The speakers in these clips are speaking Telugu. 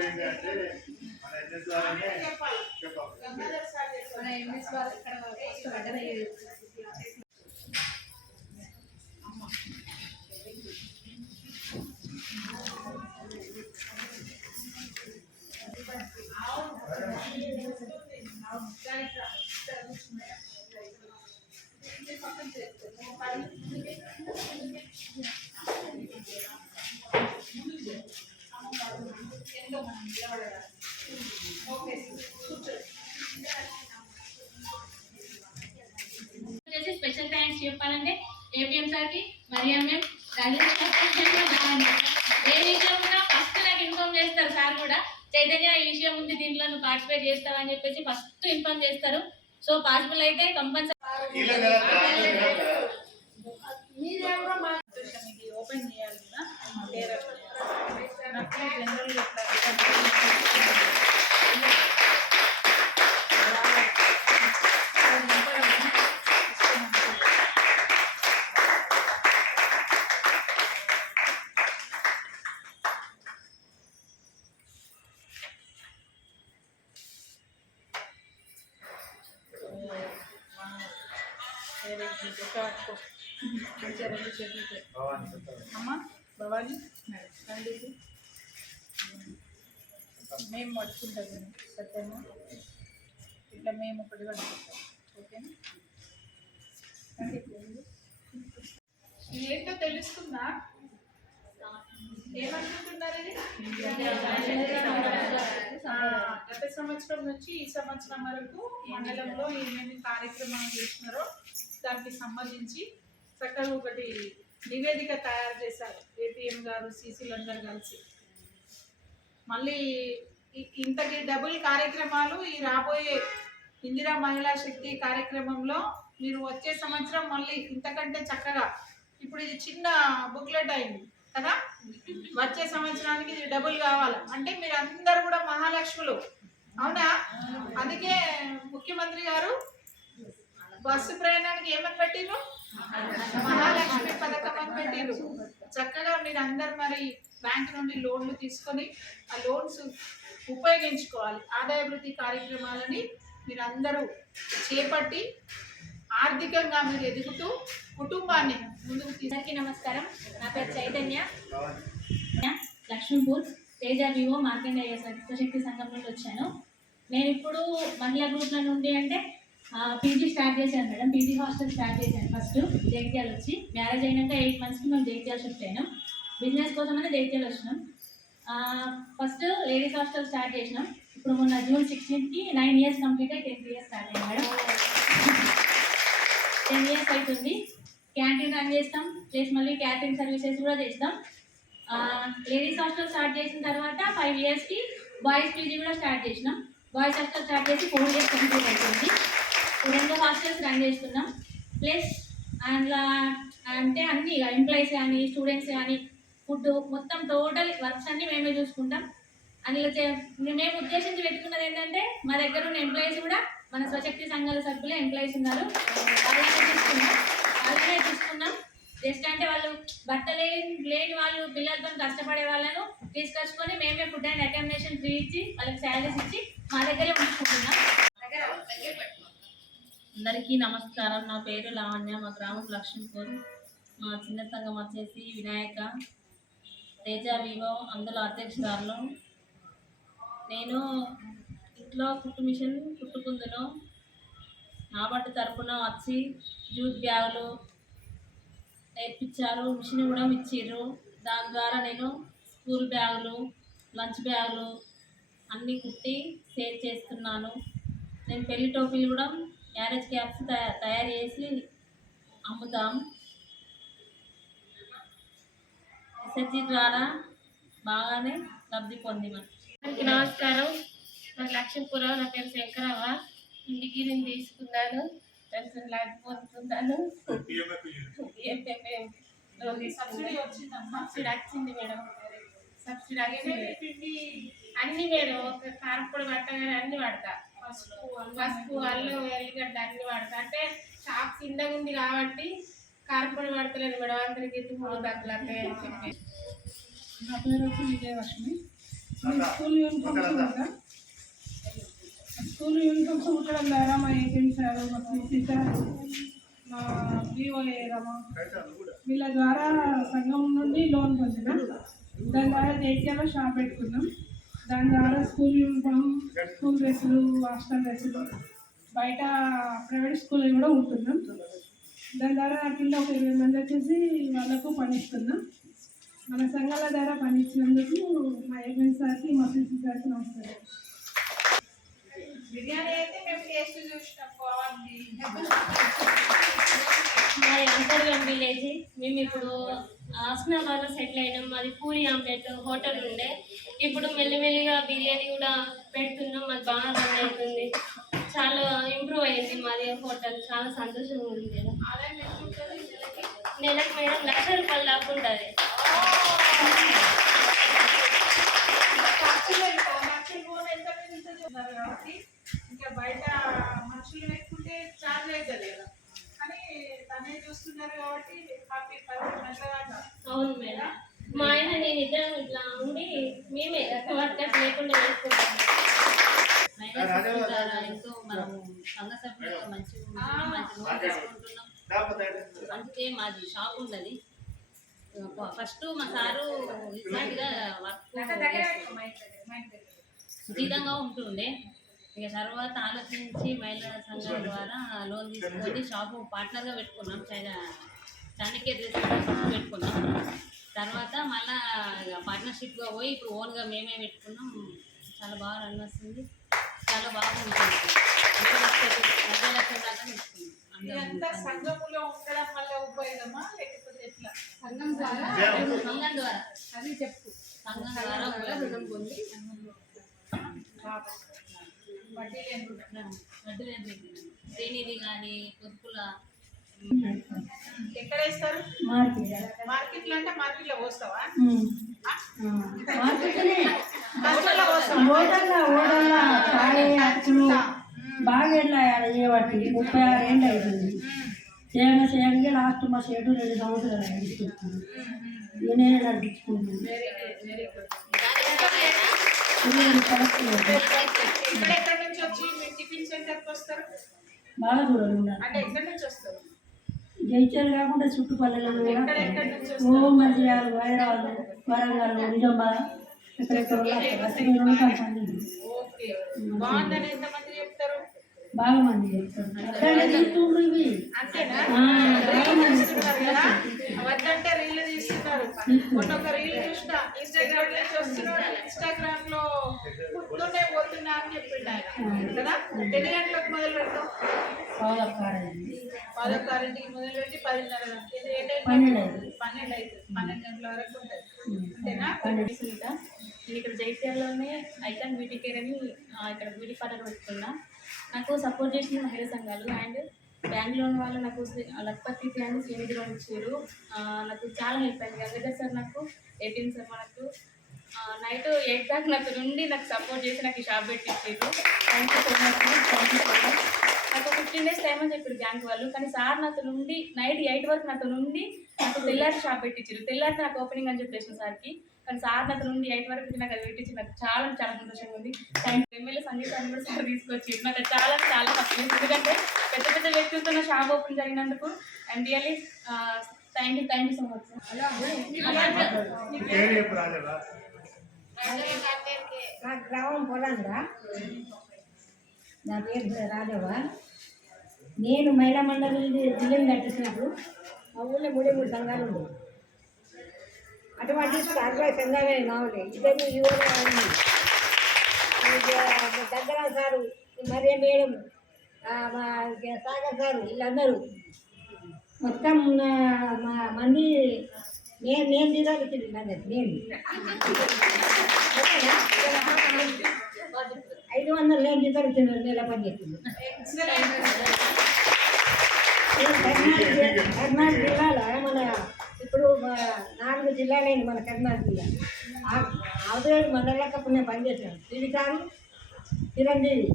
ఏంటంటే మన ఎన్ఎస్ ద్వారానే చెప్పాలి మన ఎంఎస్ వారు ఇక్కడ నాకు ఇట్లా మేము ఒకటి ఓకేనా? ఏంటో తెలుస్తుందా? ఏమనుకుంటున్నారు ఇది గత సంవత్సరం నుంచి ఈ సంవత్సరం వరకు మండలంలో ఏమేమి కార్యక్రమాలు చేస్తున్నారో దానికి సంబంధించి చక్కగా ఒకటి నివేదిక తయారు చేశారు ఏపీఎం గారు సీసీలు అందరు కలిసి. మళ్ళీ ఇంతకి డబుల్ కార్యక్రమాలు ఈ రాబోయే ఇందిరా మహిళా శక్తి కార్యక్రమంలో మీరు వచ్చే సంవత్సరం మళ్ళీ ఇంతకంటే చక్కగా ఇప్పుడు ఇది చిన్న బుక్లెట్ అయింది కదా? వచ్చే సంవత్సరానికి ఇది డబుల్ కావాలి. అంటే మీరు అందరు కూడా మహాలక్ష్ములు. అవునా? అందుకే ముఖ్యమంత్రి గారు బస్సు ప్రయాణానికి ఏమని పెట్టిరు మహాలక్ష్మి పథకం అని పెట్టిరు చక్కగా మీరు అందరు మరి బ్యాంక్ నుండి లోన్లు తీసుకొని ఆ లోన్స్ ఉపయోగించుకోవాలి. ఆదాయ వృద్ధి కార్యక్రమాలని మీరు అందరూ చేపట్టి ఆర్థికంగా మీరు ఎదుగుతూ కుటుంబాన్ని ముందుకు తీసుకు నమస్కారం. నా పేరు చైతన్య. లక్ష్మీపూర్ తేజ వివో మార్కండేయ శక్తి సంఘం నుండి వచ్చాను. నేను ఇప్పుడు మహిళా గ్రూప్ల నుండి అంటే పీజీ స్టార్ట్ చేశాను మేడం. పీజీ హాస్టల్ స్టార్ట్ చేశాను ఫస్ట్ జగిత్యాల వచ్చి. మ్యారేజ్ అయినాక ఎయిట్ మంత్స్కి మేము జగిత్యాల షిఫ్ట్ అయినాం. బిజినెస్ కోసమనే జగిత్యాల వచ్చినాం. ఫస్ట్ లేడీస్ హాస్టల్ స్టార్ట్ చేసినాం. ఇప్పుడు మొన్న జూన్ సిక్స్టీన్త్కి నైన్ ఇయర్స్ కంప్లీట్ అయ్యి టెన్ ఇయర్స్ స్టార్ట్ అయ్యింది మేడం. టెన్ ఇయర్స్ అవుతుంది క్యాంటీన్ రన్ చేస్తాం. ప్లస్ మళ్ళీ క్యాటరింగ్ సర్వీసెస్ కూడా చేస్తాం. లేడీస్ హాస్టల్ స్టార్ట్ చేసిన తర్వాత ఫైవ్ ఇయర్స్కి బాయ్స్ పీజీ కూడా స్టార్ట్ చేసినాం. బాయ్స్ హాస్టల్ స్టార్ట్ చేసి ఫోర్ ఇయర్స్ కంప్లీట్ అవుతుంది రెండు హాస్టల్స్ రన్ చేస్తున్నాం. ప్లస్ అందులో అంటే అన్ని ఎంప్లాయీస్ కానీ స్టూడెంట్స్ కానీ ఫుడ్ మొత్తం టోటల్ వర్క్స్ అన్ని మేమే చూసుకుంటాం. అందులో మేము ఉద్దేశించి పెట్టుకున్నది ఏంటంటే మా దగ్గర ఉన్న ఎంప్లాయీస్ కూడా మన స్వశక్తి సంఘాల సభ్యులు ఎంప్లాయీస్ ఉన్నారు. వాళ్ళనే తీసుకున్నాం వాళ్ళనే తీసుకున్నాం జస్ట్ అంటే వాళ్ళు భర్త లేని లేని వాళ్ళు పిల్లలతో కష్టపడే వాళ్ళను తీసుకొచ్చుకొని మేమే ఫుడ్ అండ్ అకామిడేషన్ ఫ్రీ ఇచ్చి వాళ్ళకి శాలరీస్ ఇచ్చి మా దగ్గరే ఉంచుకుంటున్నాం. అందరికీ నమస్కారం. నా పేరు లావణ్య. మా గ్రామం లక్ష్మీపూర్. మా చిన్న సంఘం వచ్చేసి వినాయక తేజ వివో అందులో అధ్యక్షురాలు నేను ఇంట్లో కుట్టు మిషన్ కుట్టుకుందును. నాబట్టి తరపున వచ్చి జూట్ బ్యాగులు నేర్పించారు. మిషన్ కూడా ఇచ్చారు. దాని ద్వారా నేను స్కూల్ బ్యాగులు లంచ్ బ్యాగులు అన్నీ కుట్టి సేల్ చేస్తున్నాను. నేను పెళ్ళి టోపీలు కూడా మ్యారేజ్ క్యాప్స్ తయారు చేసి అమ్ముతాం. ఎస్హెచ్జి ద్వారా బాగానే లబ్ధి పొందిమని నమస్కారం. నా లక్ష్మీపురం నా పేరు శంకరవ్వ డిగ్రీని తీసుకున్నాను. లాంటి పొందుతున్నాను. సబ్సిడీ వచ్చింది మేడం. సబ్సిడీ వచ్చింది. అన్ని మేడం. ఒక కారపొడి పట్టగానే అన్ని పడతా పసుపు అల్లం. ఎల్లిగడ్డ అన్ని వాడతా. అంటే షాప్ చిన్నగా ఉంది కాబట్టి కార్పొడి పడతలేదు మేడం. అందరికి తుమ్ములు దగ్గర నా పేరు వచ్చి విజయలక్ష్మి. స్కూల్ యూనిఫామ్స్ ఉందా స్కూల్ యూనిఫామ్స్ కుట్టడం ద్వారా మా ఏజెంట్ సార్ మా సార్ మా విఓఏ రమ. వీళ్ళ ద్వారా సంఘం నుండి లోన్ పొందిన. దాని ద్వారా జైత్యాలో షాప్ పెట్టుకున్నాం. దాని ద్వారా స్కూల్ యూనిఫామ్ స్కూల్ డ్రెస్సులు హాస్టల్ డ్రెస్సులు బయట ప్రైవేట్ స్కూల్ కూడా ఉంటున్నాం. దాని ద్వారా కింద ఒక ఇరవై మంది వచ్చేసి వాళ్ళకు పనిస్తున్నాం. మన సంఘాల ద్వారా పనిచ్చినందుకు మా ఏజెంట్ సార్కి మా సిసి సార్కి నమస్కారం. బిర్యానీ అయితే మేము టేస్ట్ చూసినాం బాగుంది. మాది అంతర్గం విలేజ్? మేము ఇప్పుడు హస్నాబాద్లో సెటిల్ అయినాం. మాది పూరి ఆమ్లెట్ హోటల్ ఉండే. ఇప్పుడు మెల్లిమెల్లిగా బిర్యానీ కూడా పెడుతున్నాం. మాది బాగా రన్ అవుతుంది. చాలా ఇంప్రూవ్ అయింది మాది హోటల్. చాలా సంతోషంగా ఉంది? నెలకు మేడం లక్ష రూపాయలు దాకా ఉంటుంది ఖర్చులు ఎంత? ఖర్చులు పోను ఎంత మిగులుతుంది ఉన్నారు కాబట్టి ఇంకా బయట మనుషులు పెట్టుకుంటే చార్జ్ అవుతుంది కదా. కానీ తనే చూస్తున్నారు కాబట్టి హ్యాపీ అవును మేడం. మా ఆయన నేను ఇద్దరం ఇట్లా ఉండి మేమే వర్కర్స్ లేకుండా శిశు ఎంతో మనం సంఘ సభ్యులతో మంచిగా మంచి అందుకే మాది షాప్ ఉన్నది. ఫస్ట్ మా సారు రీసెంట్గా వర్క్ ఉచితంగా ఉంటుండే. ఇక తర్వాత ఆలోచించి మహిళా సంఘం ద్వారా లోన్ తీసుకొని షాపు పార్ట్నర్గా పెట్టుకున్నాం. చాణక్య డ్రెస్ పెట్టుకున్నాం. తర్వాత మళ్ళా పార్ట్నర్షిప్గా పోయి ఇప్పుడు ఓన్గా మేమే పెట్టుకున్నాం. చాలా బాగా రన్ వస్తుంది. చాలా బాగుంటుంది ఉండడం వల్ల ఉపయోగమా? లేకపోతే ఎట్లా? సంఘం సంఘం ద్వారా. అది చెప్పు. సంఘం ద్వారా ఉపయోగం. పొంది వడ్డీ లేని లేని కానీ పొదుపుల ఎక్కడ వేస్తారు మార్కెట్లో అంటే మార్కెట్లో పోస్తావా బాగా వెళ్ళాయి చేయబట్టి ముప్పై ఆరు ఏళ్ళు అవుతుంది చేయంగా చేయంగా లాస్ట్ మా షెడ్యూల్ రెండు సంవత్సరాలు నడిపిస్తున్నాను నేనే నడిపించుకుంటున్నాను వస్తారు? బాగా దూరం ఉన్నారు. అంటే ఎక్కడి నుంచి వస్తారు? జైత్యాలు కాకుండా నుంచి ఓ మంచిర్యాల హైదరాబాద్ వరంగల్ నిజామాబాద్ బాగా మంది చెప్తారు. ఇవి. రీల్ తీస్తున్నారు కదా? వద్దంటే రీల్ తీస్తున్నారు. మొన్న ఒక రీల్ చూసిన ఇన్స్టాగ్రామ్ నుంచి వస్తున్నాడు ఇన్స్టాగ్రామ్లో పొద్దున్నే పోతున్నా అని చెప్పిండు ఆయన. కదా? ఎన్ని గంటలకు మొదలు పెడతాం పదొక్కరింటికి మొదలు పెట్టి పదిన్నర. ఇది ఏ టైం పన్నెండు. అవుతుంది. పన్నెండు గంటల వరకు ఉంటుంది. అంతేనా? నేను ఇక్కడ జైత్యాల్లోనే ఐకాన్ బ్యూటీ కేర్ అని ఆ, ఇక్కడ బ్యూటీ పార్లర్ పెట్టుకున్నా. నాకు సపోర్ట్ చేసిన మహిళా సంఘాలు. అండ్ బెంగళూరు వాళ్ళు నాకు లక్పతి అని శ్రీనిధి లోన్ ఇచ్చారు ఆ, నాకు చాలా హెల్ప్ అయింది. గంగాధర్ సార్ నాకు ఎయిటీన్ సార్ మనకు నైట్ ఎయిట్ దాకా నాకు నుండి నాకు సపోర్ట్ చేసి నాకు ఈ షాప్ పెట్టించారు thank you so much thank you so much నాకు ఫిఫ్టీన్ డేస్ టైం అని చెప్పారు బ్యాంక్ వాళ్ళు. కానీ సార్ నాతో నుండి నైట్ ఎయిట్ వరకు నాతో నుండి నాకు తెల్లారి షాప్ పెట్టించారు తెల్లారి నాకు ఓపెనింగ్ అని చెప్పేసిన సార్కి. కానీ సార్ నాతో నుండి ఎయిట్ వరకు నాకు అది పెట్టించి నాకు చాలా చాలా సంతోషంగా ఉంది. థ్యాంక్ యూ ఎమ్మెల్యే సంగీతాన్ని కూడా సార్ తీసుకొచ్చి నాకు చాలా చాలా హ్యాపీ ఎందుకంటే పెద్ద పెద్ద వ్యక్తులతో నా shop open జరిగినందుకు and really thank you thank you so much. నా గ్రామం పొలంగా నా పేరు రాధవ నేను మహిళా మండలి బిల్లం కట్టించినప్పుడు మా ఊళ్ళో మూడే మూడు సంఘాలు ఉండేవి అటువంటి అరవై సంఘాలే కావాలి ఇద్దరు ఈ దగ్గర సారు మరే మేడం మా సాగర్ సారు వీళ్ళందరూ. మొత్తం మా మంది నేను నేను తీరాలి నేను. ఐదు వందలు నేను తీసుకోవచ్చు నెల పని చేస్తుంది కర్ణాటక జిల్లాలో మన ఇప్పుడు నాలుగు జిల్లాలైంది మన కర్ణాటక జిల్లా. ఆవుదేడు మండలకప్పుడు నేను పనిచేశాను శ్రీకారు చిరంజీవి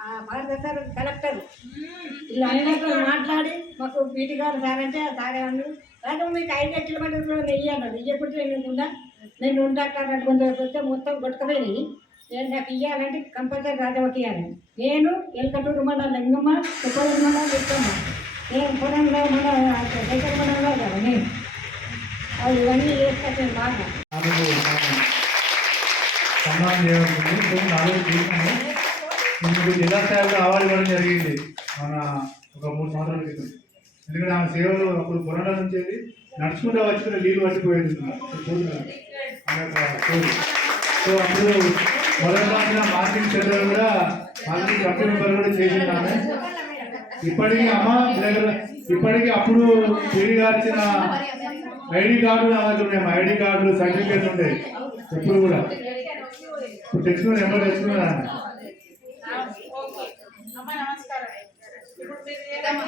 ఆ భారత కలెక్టర్. వీళ్ళందరితో మాట్లాడి మాకు పీటీ గారు సారంటే అంటే సార్ అన్నారు మీకు ఐదు కిలోమీటర్లు నెయ్యి అన్నారు ఇయ్యకుంటే నేను ఉండా నేను ఉంటాను కొంచెం వస్తే మొత్తం కొట్టుకుపోయి నేను నాకు ఇవ్వాలంటే కంపల్సరీ రాజవకి ఇవ్వాలి నేను ఎల్కటూరు మండలం లింగమ్మ తుప్పల మండలం లింగమ్మ. నేను పొలంలో మన దగ్గర మండలంలో కదా నేను. అవి ఇవన్నీ చేస్తాను నేను బాగా సన్మానం చేయవలసింది నాలుగు తీసుకుని ఇంకొక జిల్లా స్థాయిలో అవార్డు ఇవ్వడం జరిగింది. మన ఒక మూడు సంవత్సరాల క్రితం. ఎందుకంటే ఆమె సేవలు అప్పుడు కరోనా నుంచి వెళ్ళి నడుచుకుంటూ వచ్చి నీళ్ళు పట్టిపోయేది. సో అప్పుడు మొదటి రాసిన మార్కెట్ సెంటర్ కూడా కమిటీ మెంబర్ కూడా చేసింది ఆమె ఇప్పటికీ అమ్మ ఇప్పటికీ అప్పుడు ఇచ్చిన ఐడి కార్డులు నా దగ్గర ఉన్నాయి ఐడి కార్డులు సర్టిఫికేట్ ఉంటాయి ఎప్పుడు కూడా ఇప్పుడు తెచ్చుకుని నెంబర్ తెచ్చుకున్నా ఓకే అమ్మ నమస్కారం. ఇప్పుడు మీరు ఏదైనా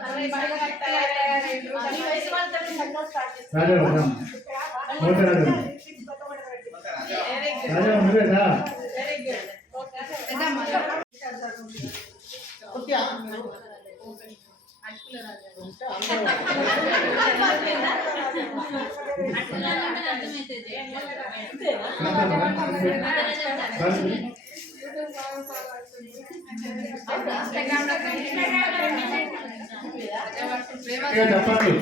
అరవై బాగా తయారయ్యారు ఈ వయసు వాళ్ళతో చక్కగా స్టార్ట్ చేస్తారు. రాజా వద్దాం okay Raja very good Raja నువ్వేదా very good చెప్పండి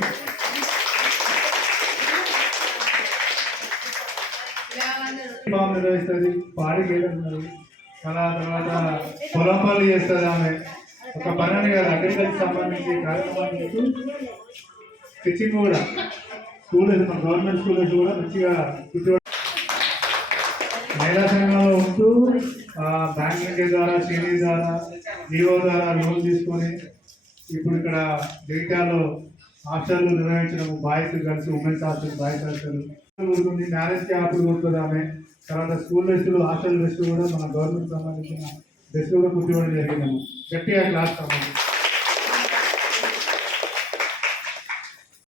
బాంబు నిర్వహిస్తుంది పాడి గేదెలు అలా తర్వాత పొలం పనులు చేస్తుంది ఆమె. ఒక పని కాదు అగ్రికల్చర్ సంబంధించి కార్యక్రమానికి స్టిచ్చింగ్ కూడా. స్కూల్ మన గవర్నమెంట్ స్కూల్ కూడా మంచిగా మహిళా సంఘంలో ఉంటూ బ్యాంకింగ్ ద్వారా సినీ ద్వారా జియో ద్వారా లోన్ తీసుకొని ఇప్పుడు ఇక్కడ డేటాలో హాస్టల్ నిర్వహించడం boys girls women's hostel boys hostel. Marriage క్యాంపులు ఉంటుంది ఆమె. తర్వాత స్కూల్ డెస్టులు హాస్టల్ డెస్ట్ కూడా మన గవర్నమెంట్ సంబంధించిన డెస్ట్ కూడా కుట్టివ్వడం జరిగింది. గట్టిగా క్లాస్ సంబంధించి.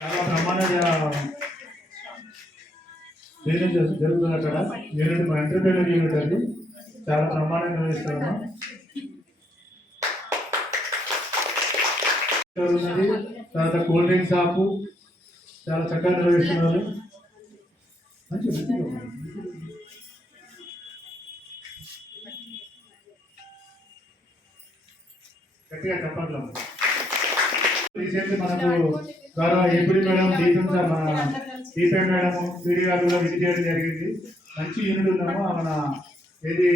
చాలా బ్రహ్మాండంగా యూనిట్ జరుగుతుంది అక్కడ. యూనిట్ మా ఎంటర్ప్రీనర్ యూనిట్ అండి. చాలా బ్రహ్మాండంగా నిర్వహిస్తాను ఉన్నది? తర్వాత కూల్ డ్రింక్ షాపు. చాలా చక్కగా నిర్వహిస్తున్నారు. మంచి మంచిగా గట్టిగా చెప్పట్లా రీసెంట్ మనకు గౌరవ ఏపీ మేడం దీపం సార్ మన దీపం మేడం పీడి గారు కూడా విజిట్ చేయడం జరిగింది. మంచి యూనిట్ ఉన్నాము మన ఏది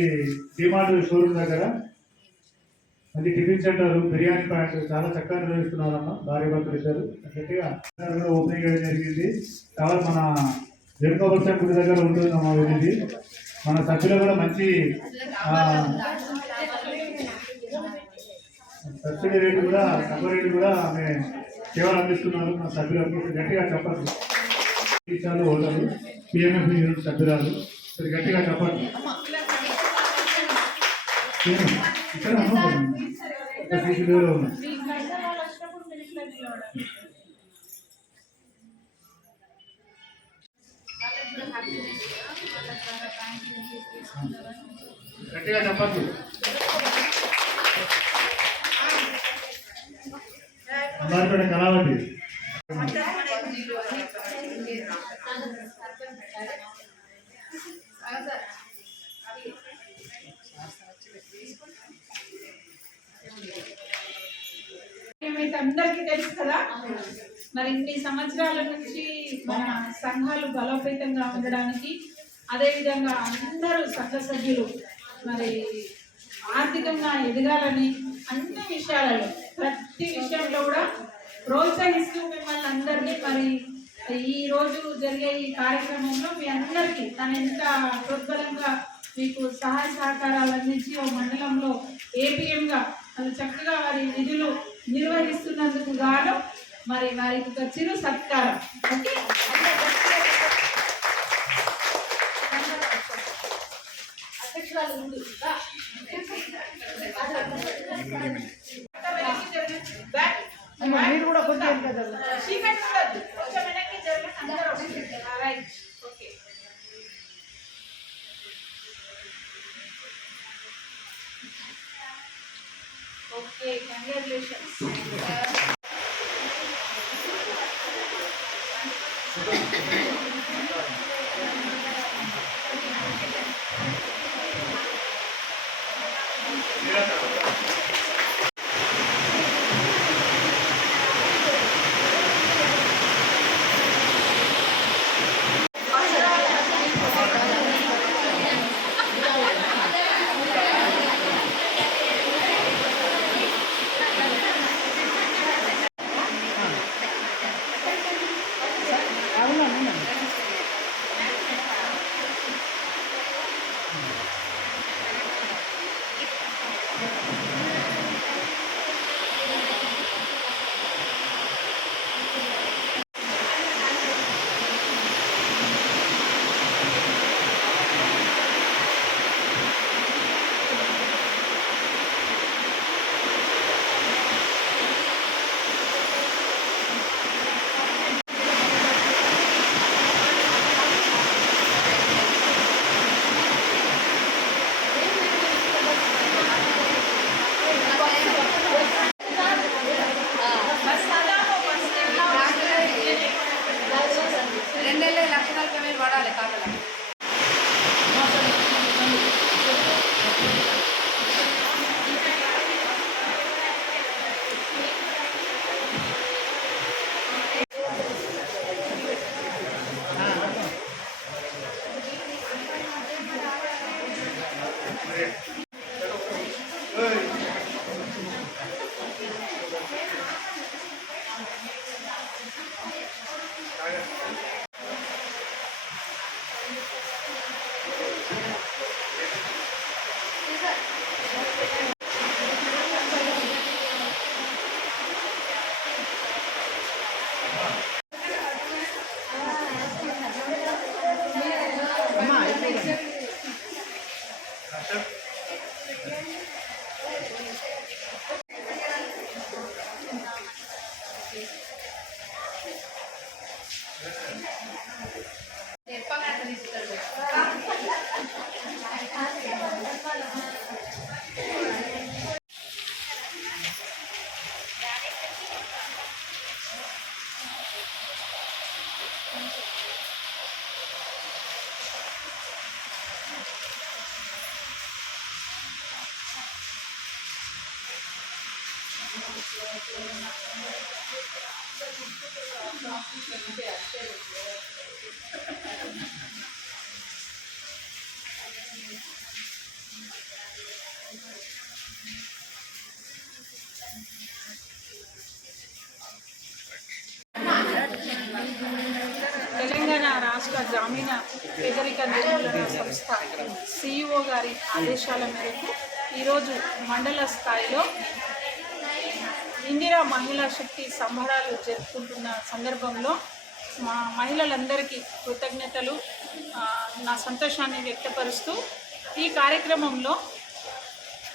డిమార్ట్ షోరూమ్ దగ్గర. మంచి టిఫిన్ సెంటర్ బిర్యానీ పాయింట్ చాలా చక్కగా నిర్వహిస్తున్నారమ్మ భార్య భర్తలు ఇద్దరు. గట్టిగా ఓపెనింగ్ చేయడం జరిగింది. చాలా మన జరుకోబల్స గుడి దగ్గర ఉంటుందమ్మా ఇది. మన సభ్యులు కూడా మంచి సబ్సిడీ రేటు కూడా తక్కువ రేటు కూడా ఆమె సేవలు అందిస్తున్నారు. మా సభ్యులకు గట్టిగా చెప్పండి టీచర్లు హోటల్ పిఎంఎఫ్ యూనిట్ సభ్యురాలు. సరే గట్టిగా చెప్పండి ఇక్కడ ఉన్నాం ఇక్కడ ఉన్నాం మీ పైసలు వాళ్ళు వచ్చినప్పుడు మీరు ఇట్లా నిలబడాలి వాళ్ళకి కూడా హ్యాపీనెస్ వాళ్ళ ద్వారా బ్యాంక్ నుంచి తీసుకుంటారని గట్టిగా చెప్పండి అందరికీ కలవండి అందరికీ తెలుసు కదా మరి ఇన్ని సంవత్సరాల నుంచి మన సంఘాలు బలోపేతంగా ఉండడానికి అదేవిధంగా అందరూ సంఘ సభ్యులు మరి ఆర్థికంగా ఎదగాలని అన్ని విషయాలలో ప్రతి విషయంలో కూడా ప్రోత్సహిస్తూ మిమ్మల్ని అందరినీ మరి ఈ రోజు జరిగే ఈ కార్యక్రమంలో మీ అందరికీ తను ఎంత ప్రోద్బలంగా మీకు సహాయ సహకారాలు అందించి ఓ మండలంలో ఏపీఎంగా వాళ్ళు చక్కగా వారి విధులు నిర్వహిస్తున్నందుకు గాను మరి వారికి ఒక చిరు సత్కారం. ఓకే? అధ్యక్షురాలు ముందు. ಅಮ್ಮ ನೀರು ಕೂಡ ಬಂದಿದೆ ಅಂತ ಅದಲ್ಲ ಶೀಘ್ರ ಬರುತ್ತೆ ಕೊಂಚ ಮನೆಕ್ಕೆ ಜರ್ಮನ್ మీరు కూడా కొంచెం కదా ఓకే కంగ్రాచులేషన్స్ రాష్ట్ర గ్రామీణ పేదరిక నిర్మూలన సంస్థ సిఇఓ గారి ఆదేశాల మేరకు ఈరోజు మండల స్థాయిలో ఇందిరా మహిళా శక్తి సంబరాలు జరుపుకుంటున్న సందర్భంలో మా మహిళలందరికీ కృతజ్ఞతలు నా సంతోషాన్ని వ్యక్తపరుస్తూ ఈ కార్యక్రమంలో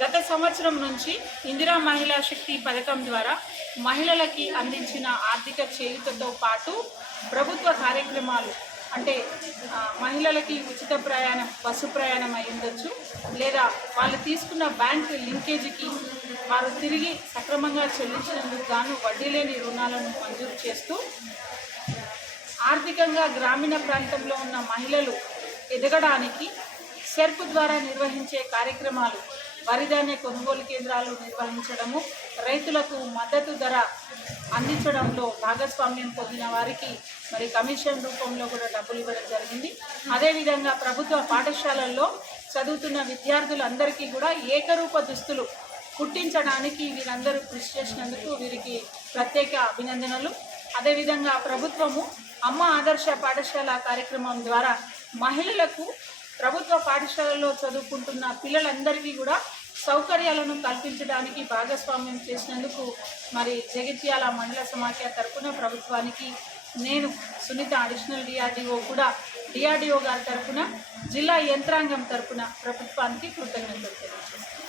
గత సంవత్సరం నుంచి ఇందిరా మహిళా శక్తి పథకం ద్వారా మహిళలకి అందించిన ఆర్థిక చేయుతతో పాటు ప్రభుత్వ కార్యక్రమాలు అంటే మహిళలకి ఉచిత ప్రయాణం బస్సు ప్రయాణం అయి ఉండొచ్చు లేదా వాళ్ళు తీసుకున్న బ్యాంక్ లింకేజీకి వారు తిరిగి సక్రమంగా చెల్లించినందుకు గాను వడ్డీ లేని రుణాలను మంజూరు చేస్తూ ఆర్థికంగా గ్రామీణ ప్రాంతంలో ఉన్న మహిళలు ఎదగడానికి సెర్ప్ ద్వారా నిర్వహించే కార్యక్రమాలు వరిధాన్య కొనుగోలు కేంద్రాలు నిర్వహించడము రైతులకు మద్దతు ధర అందించడంలో భాగస్వామ్యం పొందిన వారికి మరి కమిషన్ రూపంలో కూడా డబ్బులు ఇవ్వడం జరిగింది. అదేవిధంగా ప్రభుత్వ పాఠశాలల్లో చదువుతున్న విద్యార్థులందరికీ కూడా ఏకరూప దుస్తులు పుట్టించడానికి వీరందరూ కృషి చేసినందుకు వీరికి ప్రత్యేక అభినందనలు. అదేవిధంగా ప్రభుత్వము అమ్మ ఆదర్శ పాఠశాల కార్యక్రమం ద్వారా మహిళలకు ప్రభుత్వ పాఠశాలలో చదువుకుంటున్న పిల్లలందరికీ కూడా సౌకర్యాలను కల్పించడానికి భాగస్వామ్యం చేసినందుకు మరి జగిత్యాల మండల సమాఖ్య తరఫున ప్రభుత్వానికి నేను సునీత అడిషనల్ డిఆర్డిఓ కూడా డిఆర్డిఓ గారి తరఫున జిల్లా యంత్రాంగం తరపున ప్రభుత్వానికి కృతజ్ఞతలు తెలియజేస్తాను